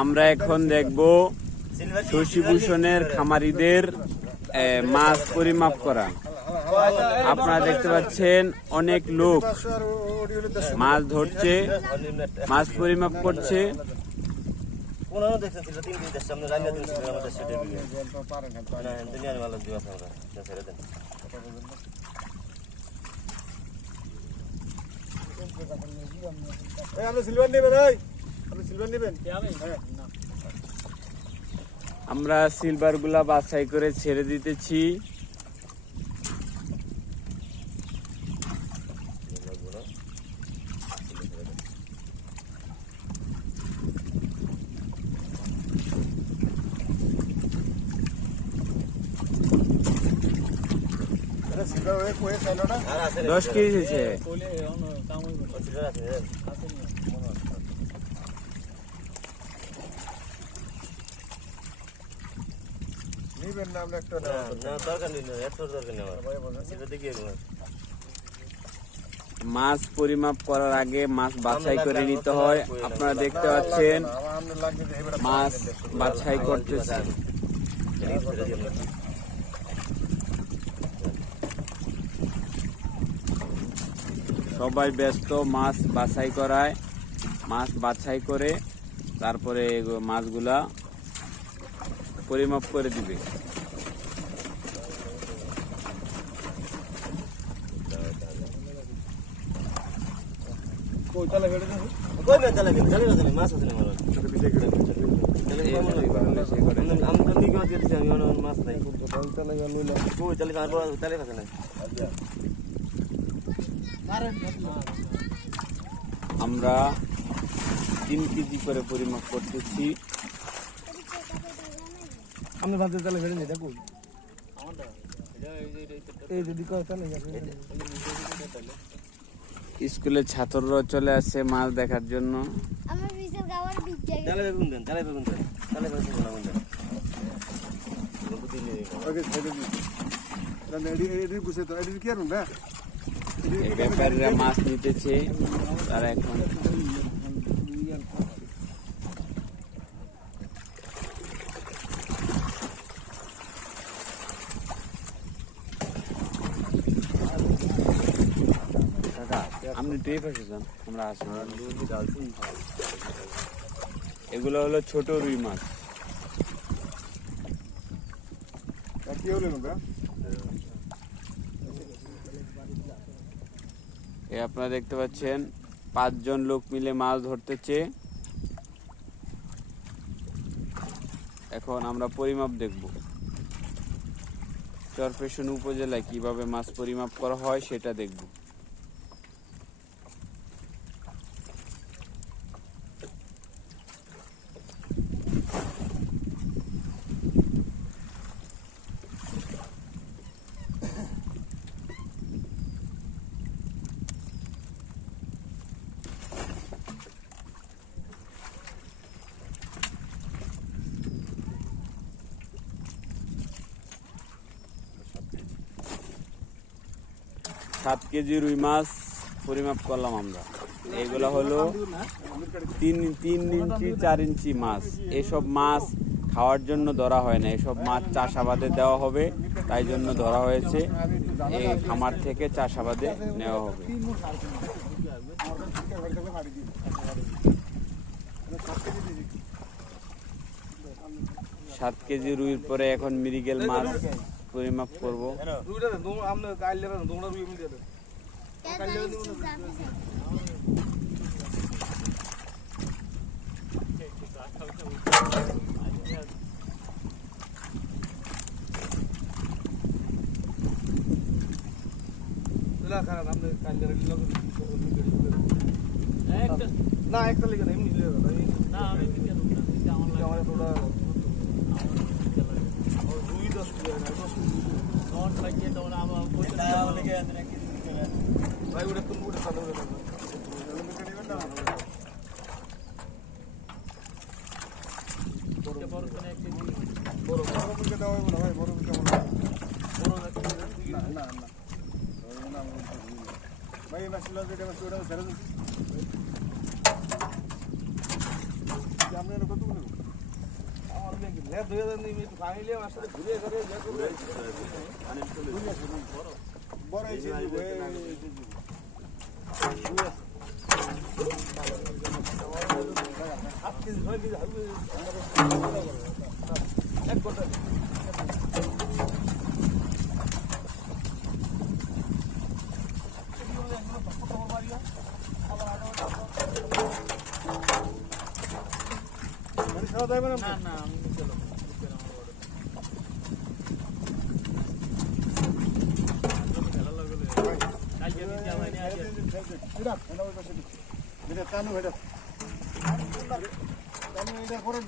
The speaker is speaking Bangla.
আমরা এখন দেখব শশীভূষণের খামারিদের মাছ পরিমাপ করা। আপনারা দেখতে পাচ্ছেন অনেক লোক মাছ ধরছে, মাছ পরিমাপ করছে। আমরা সিলভার গুলা বাছাই করে ছেড়ে দিতেছি। দশ কেজি হয়েছে। মাছ পরিমাপ করার আগে মাছ বাছাই করে নিতে হয়। আপনারা দেখতে পাচ্ছেন মাছ বাছাই করতেছে। সবাই ব্যস্ত মাছ বাছাই করায়। মাছ বাছাই করে তারপরে মাছগুলা পরিমাপ করে দিবে। আমরা 3 কেজি করে পরিমাপ করতেছি। স্কুলের ছাত্ররা চলে আসছে মাছ দেখার জন্য। ব্যাপারীরা মাছ নিতেছে, তারা এখন আপনি ট্রিপ এসেছেন, আমরা আসি। এগুলো হলো ছোট রুই মাছ। আপনারা দেখতে পাচ্ছেন 5 জন লোক মিলে মাছ ধরতেছে। এখন আমরা পরিমাপ দেখব। চরফ্যাশন উপজেলায় কিভাবে মাছ পরিমাপ করা হয় সেটা দেখব। সাত কেজি রুই মাছ পরিমাপ করলাম আমরা। এগুলো হলো 3 ইঞ্চি 4 ইঞ্চি মাছ। এসব মাছ খাওয়ার জন্য ধরা হয় না, এসব মাছ চাষাবাদে দেওয়া হবে, তাই জন্য ধরা হয়েছে। এই খামার থেকে চাষাবাদে নেওয়া হবে। 7 কেজি রুইর পরে এখন মৃগেল মাছ পরিমাপ করব। না একটা লেগে এমনি না আমি ভাই হ্যাঁ 2000 নিয়ে একটু ফাইলে আমার সাথে ঘুরে ঘুরে যা করে বড় এই যে আপনি ধরে দিলে হবে এক কথা না না আমি চলো খেলা লাগলে কালকে দিন যাবাই না আজ এটা ওই পাশে এটা টানো এটা টানো এটা করেন